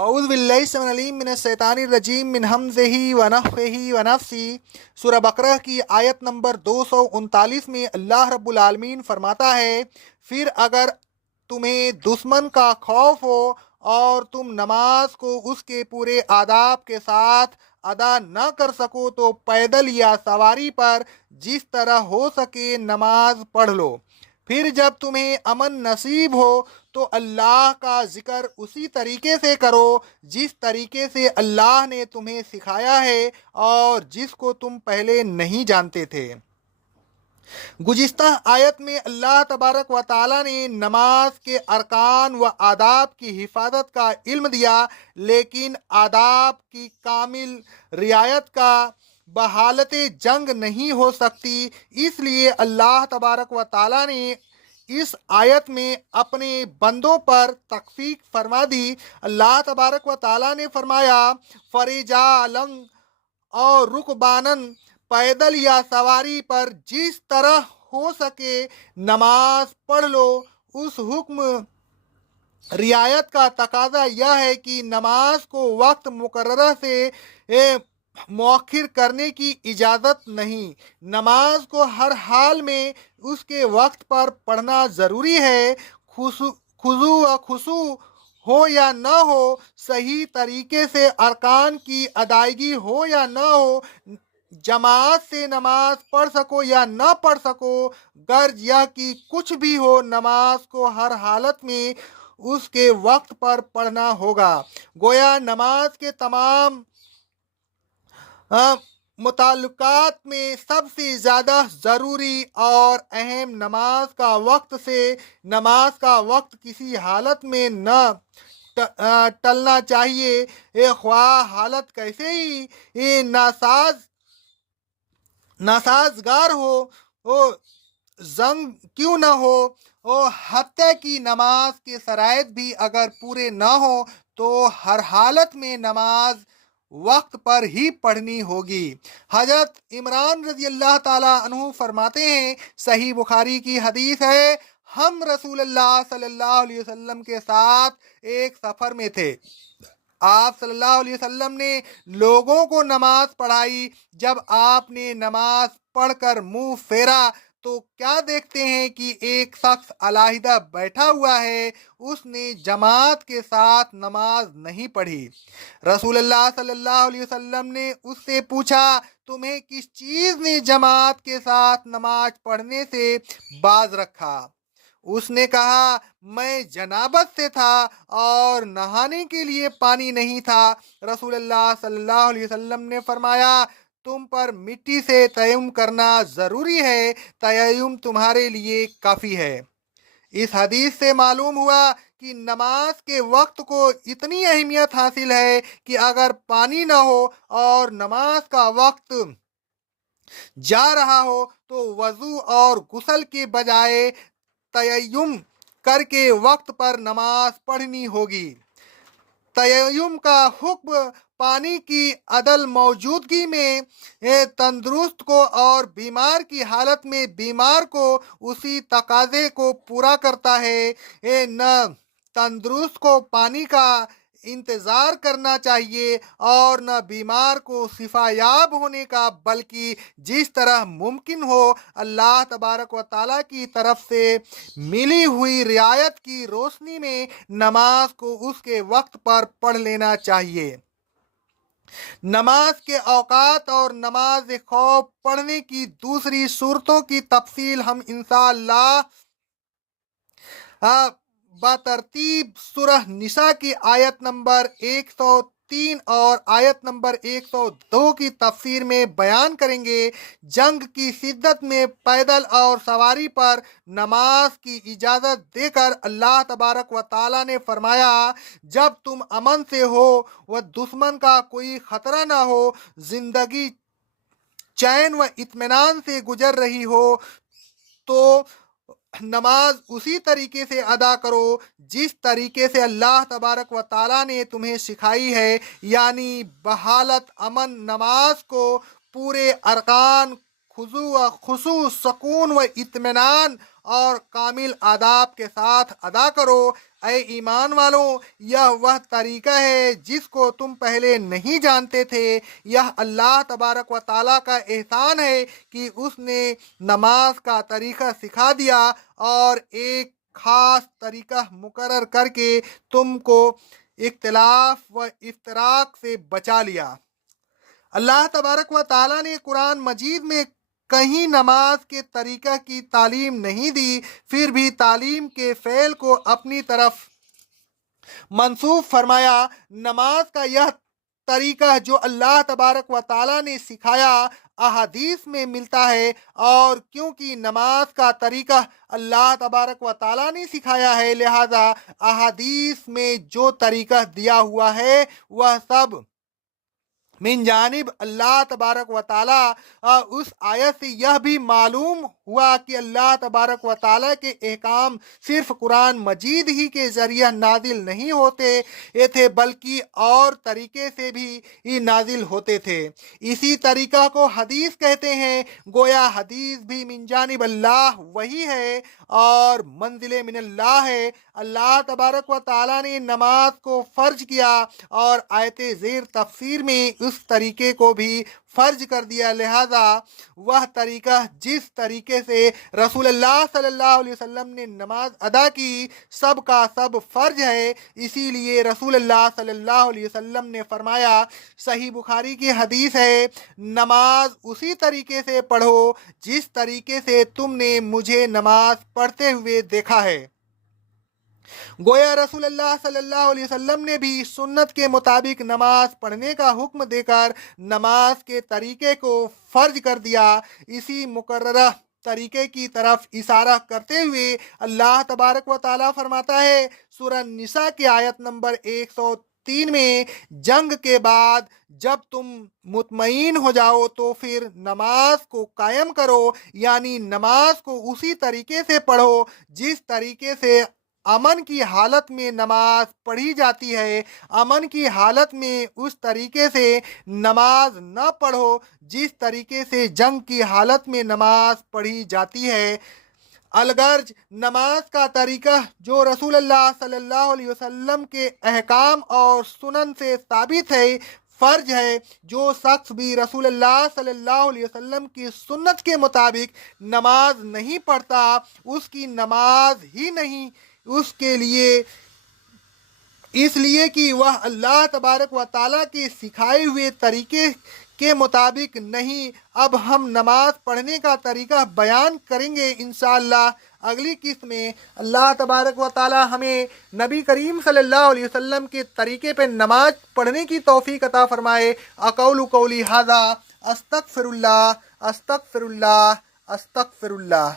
اعوذ باللہ السمیع العلیم من الشیطان الرجیم من ہمزہ ونفخہ ونفثہ۔ سورہ بقرہ کی آیت نمبر 239 میں اللہ رب العالمین فرماتا ہے، پھر اگر تمہیں دشمن کا خوف ہو اور تم نماز کو اس کے پورے آداب کے ساتھ ادا نہ کر سکو تو پیدل یا سواری پر جس طرح ہو سکے نماز پڑھ لو۔ پھر جب تمہیں امن نصیب ہو تو اللہ کا ذکر اسی طریقے سے کرو جس طریقے سے اللہ نے تمہیں سکھایا ہے اور جس کو تم پہلے نہیں جانتے تھے۔ گزشتہ آیت میں اللہ تبارک و تعالیٰ نے نماز کے ارکان و آداب کی حفاظت کا علم دیا، لیکن آداب کی کامل رعایت کا بحالت جنگ نہیں ہو سکتی۔ اس لیے اللہ تبارک و تعالیٰ نے اس آیت میں اپنے بندوں پر تخفیف فرما دی۔ اللہ تبارک و تعالیٰ نے فرمایا، فرجالن اور رکبانن، پیدل یا سواری پر جس طرح ہو سکے نماز پڑھ لو۔ اس حکم رعایت کا تقاضا یہ ہے کہ نماز کو وقت مقررہ سے مؤخر کرنے کی اجازت نہیں۔ نماز کو ہر حال میں اس کے وقت پر پڑھنا ضروری ہے، خضوع و خشوع ہو یا نہ ہو، صحیح طریقے سے ارکان کی ادائیگی ہو یا نہ ہو، جماعت سے نماز پڑھ سکو یا نہ پڑھ سکو، غرض یہ کہ کچھ بھی ہو، نماز کو ہر حالت میں اس کے وقت پر پڑھنا ہوگا۔ گویا نماز کے تمام متعلقات میں سب سے زیادہ ضروری اور اہم نماز کا وقت کسی حالت میں نہ ٹلنا چاہیے، خواہ حالت کیسے ہی ناسازگار ہو، زنگ کیوں نہ ہو، حتیٰ کہ نماز کے شرائط بھی اگر پورے نہ ہوں تو ہر حالت میں نماز وقت پر ہی پڑھنی ہوگی۔ حضرت عمران رضی اللہ تعالیٰ عنہ فرماتے ہیں، صحیح بخاری کی حدیث ہے، ہم رسول اللہ صلی اللہ علیہ وسلم کے ساتھ ایک سفر میں تھے۔ آپ صلی اللہ علیہ وسلم نے لوگوں کو نماز پڑھائی۔ جب آپ نے نماز پڑھ کر منہ پھیرا تو کیا دیکھتے ہیں کہ ایک شخص علیحدہ بیٹھا ہوا ہے، اس نے جماعت کے ساتھ نماز نہیں پڑھی۔ رسول اللہ صلی اللہ علیہ وسلم نے اس سے پوچھا، تمہیں کس چیز نے جماعت کے ساتھ نماز پڑھنے سے باز رکھا؟ اس نے کہا، میں جنابت سے تھا اور نہانے کے لیے پانی نہیں تھا۔ رسول اللہ صلی اللہ علیہ وسلم نے فرمایا، تم پر مٹی سے تیمم کرنا ضروری ہے، تیمم تمہارے لیے کافی ہے۔ اس حدیث سے معلوم ہوا کہ نماز کے وقت کو اتنی اہمیت حاصل ہے کہ اگر پانی نہ ہو اور نماز کا وقت جا رہا ہو تو وضو اور غسل کے بجائے تیمم کر کے وقت پر نماز پڑھنی ہوگی۔ تیمم کا حکم پانی کی عدم موجودگی میں تندرست کو اور بیمار کی حالت میں بیمار کو اسی تقاضے کو پورا کرتا ہے۔ نہ تندرست کو پانی کا انتظار کرنا چاہیے اور نہ بیمار کو شفا یاب ہونے کا، بلکہ جس طرح ممکن ہو اللہ تبارک و تعالیٰ کی طرف سے ملی ہوئی رعایت کی روشنی میں نماز کو اس کے وقت پر پڑھ لینا چاہیے۔ نماز کے اوقات اور نماز خوف پڑھنے کی دوسری صورتوں کی تفصیل ہم انشاءاللہ بترتیب سورہ نساء کی آیت نمبر 103 اور آیت نمبر 102 کی تفسیر میں بیان کریں گے۔ جنگ کی شدت میں پیدل اور سواری پر نماز کی اجازت دے کر اللہ تبارک و تعالیٰ نے فرمایا، جب تم امن سے ہو و دشمن کا کوئی خطرہ نہ ہو، زندگی چین و اطمینان سے گزر رہی ہو، تو نماز اسی طریقے سے ادا کرو جس طریقے سے اللہ تبارک و تعالیٰ نے تمہیں سکھائی ہے، یعنی بحالت امن نماز کو پورے ارکان، خضوع و خشوع، سکون و اطمینان اور کامل آداب کے ساتھ ادا کرو۔ اے ایمان والوں، یہ وہ طریقہ ہے جس کو تم پہلے نہیں جانتے تھے۔ یہ اللہ تبارک و تعالیٰ کا احسان ہے کہ اس نے نماز کا طریقہ سکھا دیا اور ایک خاص طریقہ مقرر کر کے تم کو اختلاف و افتراق سے بچا لیا۔ اللہ تبارک و تعالیٰ نے قرآن مجید میں کہیں نماز کے طریقہ کی تعلیم نہیں دی، پھر بھی تعلیم کے فعل کو اپنی طرف منسوب فرمایا۔ نماز کا یہ طریقہ جو اللہ تبارک و تعالیٰ نے سکھایا احادیث میں ملتا ہے، اور کیونکہ نماز کا طریقہ اللہ تبارک و تعالیٰ نے سکھایا ہے، لہذا احادیث میں جو طریقہ دیا ہوا ہے وہ سب من جانب اللہ تبارک و تعالیٰ۔ اس آیت سے یہ بھی معلوم ہوا کہ اللہ تبارک و تعالیٰ کے احکام صرف قرآن مجید ہی کے ذریعہ نازل نہیں ہوتے تھے، بلکہ اور طریقے سے بھی نازل ہوتے تھے۔ اسی طریقہ کو حدیث کہتے ہیں۔ گویا حدیث بھی من جانب اللہ وہی ہے اور منزل من اللہ ہے۔ اللہ تبارک و تعالیٰ نے نماز کو فرض کیا اور آیت زیر تفسیر میں اس طریقے کو بھی فرض کر دیا، لہذا وہ طریقہ جس طریقے سے رسول اللہ صلی اللہ علیہ وسلم نے نماز ادا کی سب کا سب فرض ہے۔ اسی لیے رسول اللہ صلی اللہ علیہ وسلم نے فرمایا، صحیح بخاری کی حدیث ہے، نماز اسی طریقے سے پڑھو جس طریقے سے تم نے مجھے نماز پڑھتے ہوئے دیکھا ہے۔ گویا رسول اللہ صلی اللہ علیہ وسلم نے بھی سنت کے مطابق نماز پڑھنے کا حکم دے کر نماز کے طریقے کو فرض کر دیا۔ اسی مقررہ طریقے کی طرف اشارہ کرتے ہوئے اللہ تبارک و تعالیٰ فرماتا ہے سورہ نساء کی آیت نمبر 103 میں، جنگ کے بعد جب تم مطمئن ہو جاؤ تو پھر نماز کو قائم کرو، یعنی نماز کو اسی طریقے سے پڑھو جس طریقے سے امن کی حالت میں نماز پڑھی جاتی ہے۔ امن کی حالت میں اس طریقے سے نماز نہ پڑھو جس طریقے سے جنگ کی حالت میں نماز پڑھی جاتی ہے۔ الغرض نماز کا طریقہ جو رسول اللہ صلی اللہ علیہ وسلم کے احکام اور سنن سے ثابت ہے، فرض ہے۔ جو شخص بھی رسول اللہ صلی اللہ علیہ وسلم کی سنت کے مطابق نماز نہیں پڑھتا، اس کی نماز ہی نہیں اس کے لیے، اس لیے کہ وہ اللہ تبارک و تعالیٰ کے سکھائے ہوئے طریقے کے مطابق نہیں۔ اب ہم نماز پڑھنے کا طریقہ بیان کریں گے انشاءاللہ اگلی قسط میں۔ اللہ تبارک و تعالیٰ ہمیں نبی کریم صلی اللہ علیہ وسلم کے طریقے پہ نماز پڑھنے کی توفیق عطا فرمائے۔ اقول قولی ھذا استغفر اللہ استغفر اللہ استغفر اللہ۔